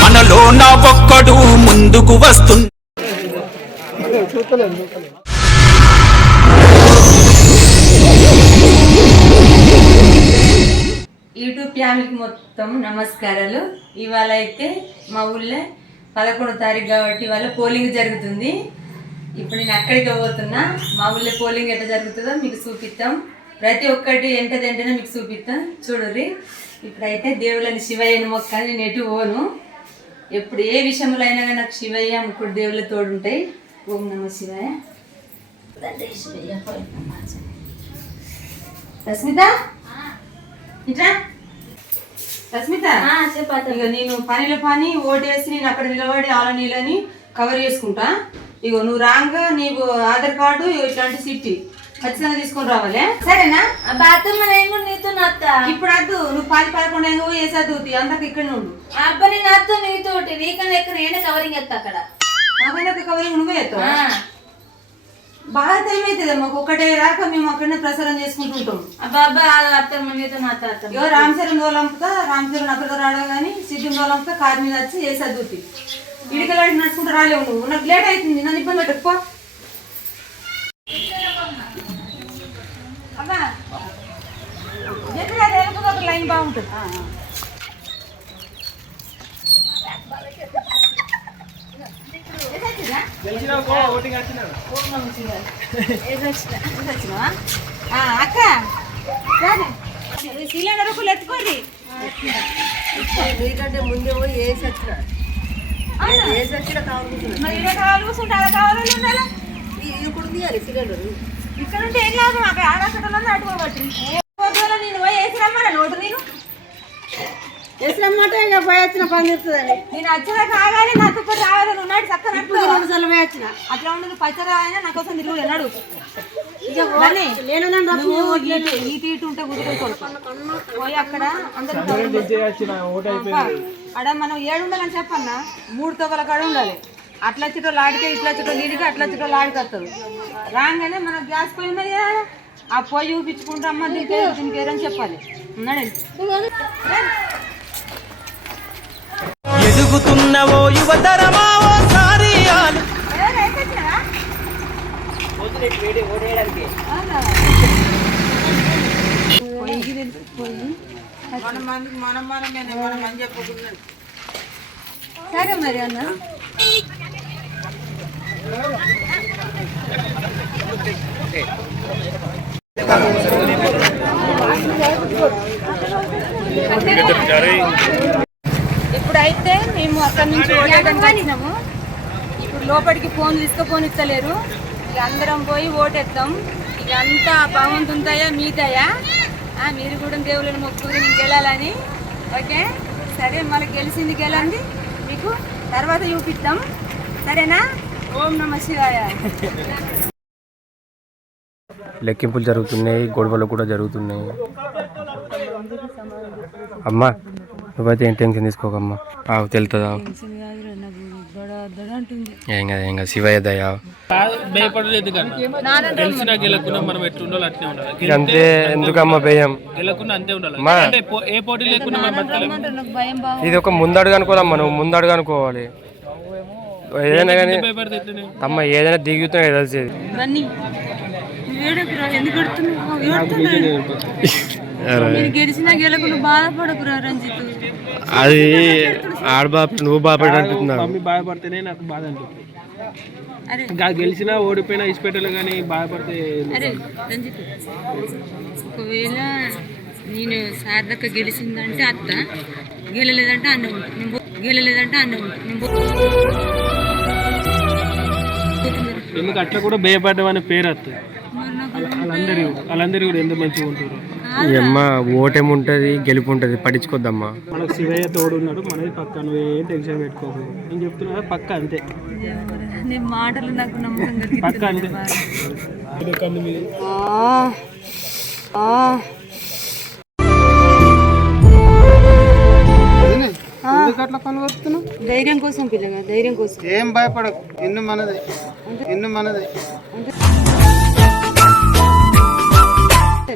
మనలో నా ఒక్కడు ముందుకు వస్తుంది యూట్యూబ్ ఫ్యామిలీకి మొత్తం నమస్కారాలు. ఇవాళ అయితే మా ఊళ్ళో పదకొండో తారీఖు కాబట్టి ఇవాళ పోలింగ్ జరుగుతుంది. ఇప్పుడు నేను అక్కడికి పోతున్నా. మా ఊళ్ళో పోలింగ్ ఎట్లా జరుగుతుందో మీకు చూపిస్తాం ప్రతి ఒక్కటి ఎంటదంటేనే మీకు చూపిస్తాం చూడుర్రి. ఇప్పుడైతే దేవుళ్ళని శివయ్యని మొక్క నేను ఎటు పోను. ఎప్పుడు ఏ విషయంలో అయినా కానీ నాకు శివయ్య ముక్కుడు దేవుళ్ళ తోడుంటాయి. ఓం నమ శివయ్య శివయ్య రస్మిత రస్మిత ఇక నేను పనిలో పని ఓటేసి నేను అక్కడ నిలబడి ఆల నీళ్ళని కవర్ చేసుకుంటా. ఇగో నువ్వు రాంగా నీవు ఆధార్ కార్డు ఇట్లాంటి సిట్టి ఖచ్చితంగా తీసుకొని రావాలి. సరేనా? బాత్రూమ్ నేను నీతో నత్త ఇప్పుడు వద్దు నువ్వు పది పదకొండు ఏమో వేసేద్దు అంతకు ఇక్కడ ఉండు అబ్బా నేను నత్త నీతోటి. నీకన్నా ఎక్కువ నేనే కవరింగ్ ఎత్తా అక్కడ. నాకైనా కవరింగ్ నువ్వే ఎత్తావా? బాగా టైం అవుతుంది మాకు ఒకటే రాక మేము అక్కడనే ప్రసారం చేసుకుంటుంటాం. అబ్బా అత్తమ్మ నత్త అత్తమ్మ ఇగో రామచరణ్ దోలంపుతా రామచరణ్ అక్కడ రాడా కానీ సిద్ధం దోలంపుతా కారు మీద వచ్చి వేసేద్దు ఇడికలాడి నడుచుకుంటూ రాలేవు నువ్వు. నాకు లేట్ అవుతుంది నన్ను ఇబ్బంది పెట్టకు అబ్బా చెప్పినా రేపు ఒక లైన్ బాగుంటుంది వచ్చినావా? ఆ, అక్క సిలిండర్ రూపాయలు ఎత్తుకోండి నీకంటే ముందే పోయి వేసి వచ్చిన వేసి వచ్చిన కావాలి కావాలి కూర్చుంటే అక్కడ కావాలి ఉండాలా ఇప్పుడు తీయాలి సిలిండర్ ఇక్కడ ఉంటే ఏం కాదు అక్కడ ఆడాకట్టలో అట్టుకోబట్టి పొద్దున నేను పోయి వేసి రమ్మన్నా నోటు నేను ఇక పని నేను వచ్చినా కాగానే నాతో పాటు రావాలి. నువ్వు నాటి చక్కగా నడుపుతావా? రెండు సార్లు పోయి వచ్చిన. అట్లా ఉండదు. పచ్చరా అయినా నా కోసం తిరుగు ఎన్నాడు నువ్వు ఈటు ఈటు ఇటు ఉంటే గుర్తుకోడు పోయి అక్కడ అందరికి అడ మనం ఏడు ఉండాలని చెప్పన్నా? మూడు తొగల కాడ ఉండాలి. అట్లా చుట్టూ లాడితే ఇట్లా చుట్టూ నీడికి అట్లా చుట్టూ లాడికి వస్తుంది రాగానే మన గ్యాస్ పొయ్యి కదా. ఆ పొయ్యి చూపించుకుంటూ అమ్మ దీనికి దీనికి ఏరని చెప్పాలి. ఉన్నాడండి. ఎదుగుతున్నవో యువతరమా ఓ సారి సరే మరి అన్న. ఇప్పుడైతే మేము అక్కడ నుంచి ఓటేయడానికి వచ్చినాము. ఇప్పుడు లోపలికి ఫోన్ తీసుకొని ఇస్తలేరు ఇక అందరం పోయి ఓటేస్తాం ఇక అంతా భగవంతుందయా మీదయా ఆ, మీరు కూడా దేవుళ్ళని మొక్కుకుని నేను గెలాలని. ఓకే? సరే మళ్ళీ గెలిచింది గెలండి మీకు తర్వాత చూపిస్తాం సరేనా? ఓం నమ శివాయ. లెక్కింపులు జరుగుతున్నాయి గొడవలు కూడా జరుగుతున్నాయి. అమ్మా నువ్వైతే ఏం టెన్షన్ తీసుకోకమ్మా? ఆవు తెలుతుందా? ఏం కదా ఏం కదా. శివయ్య దయ. భయపడలేదు కన్నా. గెలిచినా గెలకున్నా మనం ఎట్లా ఉండాలి. అట్లే ఉండాలి అంతే ఎందుకమ్మా భయం? అంతే ఉండాలి. ఏ పోటీ మనం ఇది ఒక ముందడుగు అనుకోదమ్మా నువ్వు ముందడుగు అనుకోవాలి. ఏదైనా కానీ అమ్మ ఏదైనా దిగుతున్నా తెలిసేది. గెలిచినా గెలకులు బాధపడకురా రంజిత్. అది ఆడబాప నువ్వు బాపడి అంటున్నావు. మమ్మీ బాధపడితేనే నాకు బాధ అనిపిస్తుంది. అరే. ఇంకా గెలిచినా ఓడిపోయినా ఇష్టపెట్టాలి కానీ బాధపడితే అరే రంజిత్ ఒకవేళ నేను సార్థక గెలిచిందంటే అత్త గెలలేదంటే అన్న గెలలేదంటే అన్న ఎందుకు అట్లా కూడా భయపడ్డం అనే పేరు వస్తుంది నాకు వాళ్ళందరూ వాళ్ళందరూ కూడా ఎంత మంచిగా ఉంటారు? అమ్మ ఓటేముంటది గెలుపు ఉంటది పట్టించుకోద్దమ్మా. మనకు శివయ్య తోడు ఉన్నాడు మనది పక్క నువ్వు ఏం టెన్షన్ పెట్టుకోకు. నేను చెప్తున్నా పక్క అంతే. నీ మాటలు నాకు నమ్మకం పక్క అంతే. అట్లా పని వస్తున్నావు? ధైర్యం కోసం పిల్లగా ధైర్యం కోసం. ఏం భయపడకు. ఇల్లు మనది. ఇల్లు మనది.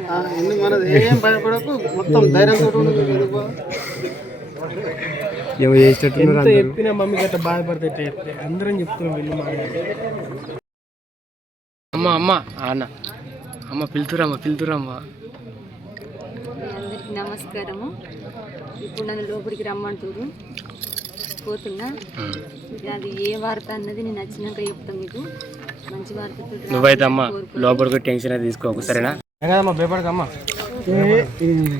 ఆ, ఇల్లు మనది? ఏం భయపడకు మొత్తం ధైర్యం ఎంత చెప్పినా మమ్మీ గట్ట బాధపడితే చెప్తే అందరం చెప్తున్నాం వీళ్ళు మా అమ్మ అమ్మ అన్న. అమ్మ పిలుతురమ్మ పిలుతురమ్మ. అందరికి నమస్కారము. ఇప్పుడు నన్ను లోపలికి రమ్మంటారు పోతున్నా. అది ఏ వార్త అన్నది నేను వచ్చినాక చెప్తా మీకు. మంచి వార్తతో నువ్వైతే అమ్మ లోపలికి టెన్షన్ అయితే తీసుకోకు సరేనా? కదమ్మా భయపడకమ్మా.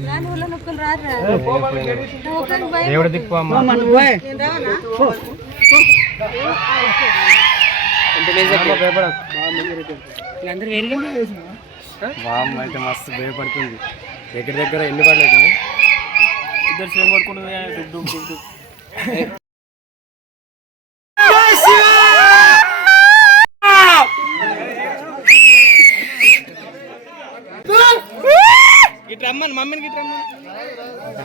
రాని దిక్కు వామ్ అయితే మస్తు భయపడుతుంది. దగ్గర దగ్గర ఎన్ని పడలేదు ఇద్దరు సేమ్ పడుకుంటుంది డుడ్డు డుడ్డు ఇట్లా రమ్మని మమ్మీని ఇట్లా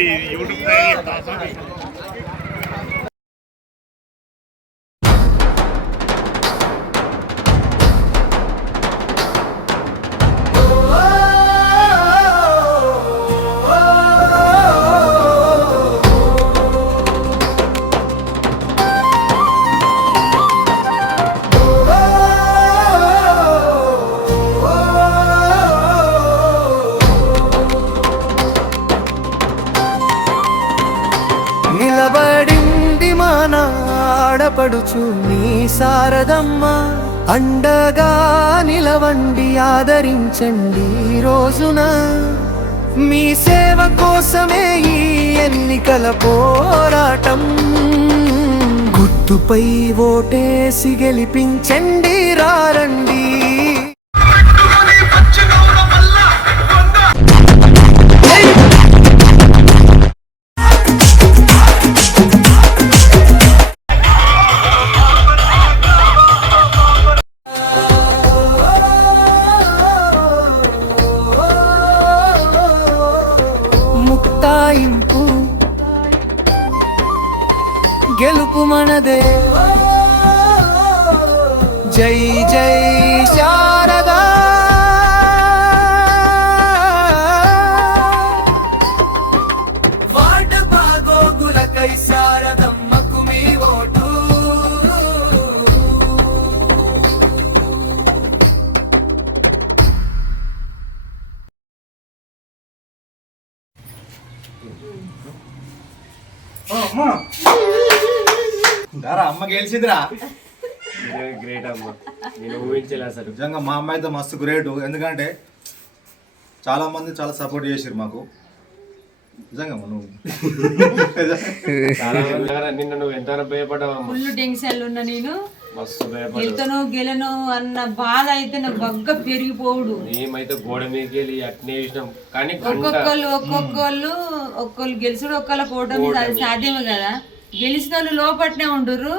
రాదు అటే గడప గడప సుట్టమై వస్తున్నడురా నిలబడింది ఆడపడుచు నీ శారదమ్మ అండగా నిలవండి ఆదరించండి రోజున. మీ సేవ కోసమే ఈ ఎన్నికల పోరాటం. గుర్తుపై ఓటేసి గెలిపించండి రారండి. దారా అమ్మ గెలిచిందిరా. గ్రేట్ అమ్మ. నేను ఊహించలే అసలు. నిజంగా మా అమ్మ అయితే మస్తు గ్రేట్ ఎందుకంటే చాలా మంది చాలా సపోర్ట్ చేసిరు మాకు. నిజంగా నువ్వు. చాలా మంది నిన్న నువ్వు ఎంత భయపడ్డావమ్మ? ఫుల్ టెన్షన్లు ఉన్నా నేను. గెలుతాను గెలను అన్న బాధ అయితే నాకు బగ్గ పెరిగిపోవుడు. మేమైతే గోడ మీదకి వెళ్ళి అట్నే చూసినాం. కానీ ఒక్కొక్కళ్ళు ఒక్కొక్కళ్ళు ఒక్కళ్ళు గెలుచుడు ఒక్కళ్ళ ఓటమి అది సాధ్యమే కదా. గెలిచిన వాళ్ళు లోపట్నే ఉండుర్రు.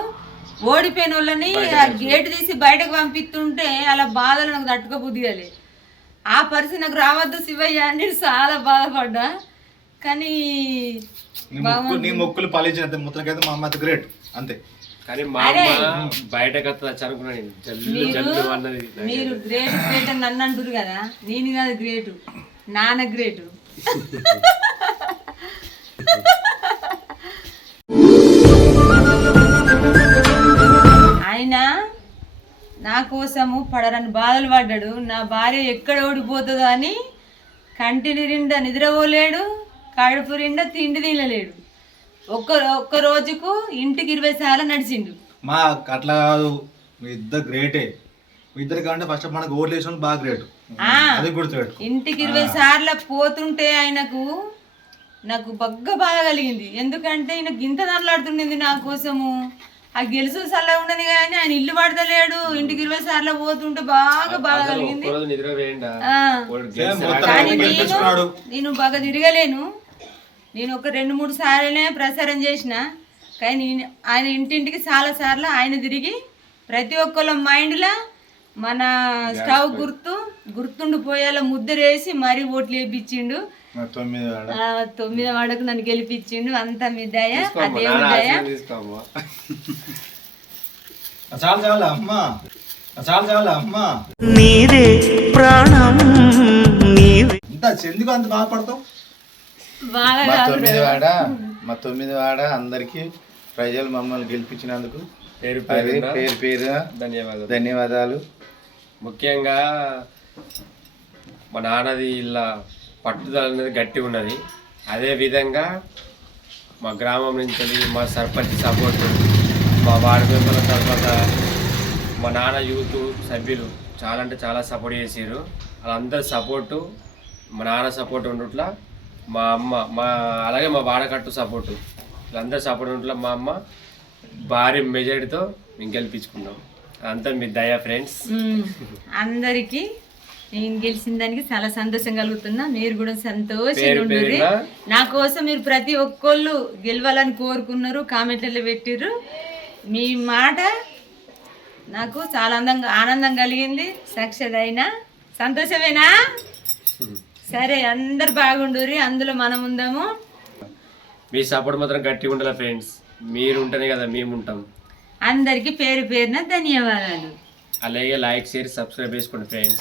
ఓడిపోయిన వాళ్ళని ఆ గేట్ తీసి బయటకు పంపిస్తుంటే అలా బాధలు నాకు తట్టుకోబుద్ధి కాలే ఆ పరిస్థితి నాకు రావద్దు శివయ్య అని నేను చాలా బాధపడ్డా. కానీ నీ మొక్కు నీ మొక్కులు పాలించినంత మొత్తానికైతే మా అమ్మ గ్రేట్ అంతే. కానీ మా అమ్మ బయటకు వస్తుంది అనుకున్నా నేను. జల్లు జల్లు అన్నది మీరు గ్రేట్ గ్రేట్ అని నన్ను అంటారు కదా. నేను కాదు గ్రేటు. నాన్న గ్రేటు. ఆయన నా కోసము పడరని బాధలు పడ్డాడు. నా భార్య ఎక్కడ ఓడిపోతుందో అని కంటి నిండా నిద్రపోలేడు కడుపు నిండా తిండి తినలేడు. ఒక్క ఒక్క రోజుకు ఇంటికి ఇరవై సార్లు నడిచిండు. మా అట్లా కాదు మీ ఇద్దరు గ్రేటే. మీ ఇద్దరు కంటే ఫస్ట్ మనకు ఓట్లు వేసిన బాగా గ్రేట్. ఆ, అది గుర్తుపెట్టు ఇంటికి ఇరవై సార్లు పోతుంటే ఆయనకు నాకు బగ్గ బాధ కలిగింది. ఎందుకంటే ఈయన గింత దాంట్లాడుతుండేది నా కోసము. ఆ గెలుసు సల్ల ఉండని కానీ ఆయన ఇల్లు పడతలేడు. ఇంటికి ఇరవై సార్లు పోతుంటే బాగా బాధ కలిగింది. రోజు నిద్ర వేయండా ఆ, సేమ్ మొత్తం కానీ నేను గెలిపించుకున్నాడు. నేను బాగా తిరగలేను. నేను ఒక రెండు మూడు సార్లనే ప్రసారం చేసిన. కానీ నేను ఆయన ఇంటింటికి చాలా సార్లు ఆయన తిరిగి ప్రతి ఒక్కళ్ళ మైండ్లో మన స్టవ్ గుర్తు గుర్తుండిపోయేలా ముద్దరేసి మరీ ఓట్లు వేయించిండు తొమ్మిది ఆ, తొమ్మిదో వాడకు నన్ను గెలిపించిండు అంతా మీ దయ ఆ దేవుడి దయ చాలు చాలు అమ్మా. చాలు చాలు అమ్మా. నీదే ప్రాణం నీవే. ఇంత ఎందుకు అంత బాధపడతావు? మా తొమ్మిది వాడ మా తొమ్మిది వాడ అందరికి ప్రజలు మమ్మల్ని గెలిపించినందుకు పేరు పేరు పేరు ధన్యవాదాలు. ధన్యవాదాలు. ముఖ్యంగా మా నాన్నది ఇలా పట్టుదల అనేది గట్టి ఉన్నది. అదే విధంగా మా గ్రామం నుంచి మా సర్పంచ్ సపోర్ట్ మా వార్డు మెంబర్ల తర్వాత మా నాన్న యూత్ సభ్యులు చాలా అంటే చాలా సపోర్ట్ చేసారు వాళ్ళందరి సపోర్టు మా నాన్న సపోర్ట్ ఉండట్లా మా అమ్మ మా అలాగే మా వాడకట్టు సపోర్టు. వీళ్ళందరూ సపోర్ట్ ఉండట్లా మా అమ్మ భారీ మెజారిటీతో మేము గెలిపించుకున్నాం. అంతా మీ దయా ఫ్రెండ్స్. అందరికీ నేను గెలిచిన దానికి చాలా సంతోషం కలుగుతున్నా. మీరు కూడా సంతోషంగా నా కోసం మీరు ప్రతి ఒక్కళ్ళు గెలవాలని కోరుకున్నారు కామెంట్లలో పెట్టిర్రు. మీ మాట నాకు చాలా అందంగా ఆనందం కలిగింది. సక్సెస్ అయినా సంతోషమేనా? సరే అందరు బాగుండుర్రి అందులో మనం ఉందాము. మీ సపోర్ట్ మాత్రం గట్టిగా ఉండాలి ఫ్రెండ్స్ మీరు ఉంటేనే కదా మేము ఉంటాం అందరికీ పేరు పేరున ధన్యవాదాలు. అలాగే లైక్ షేర్ సబ్స్క్రైబ్ చేసుకోండి ఫ్రెండ్స్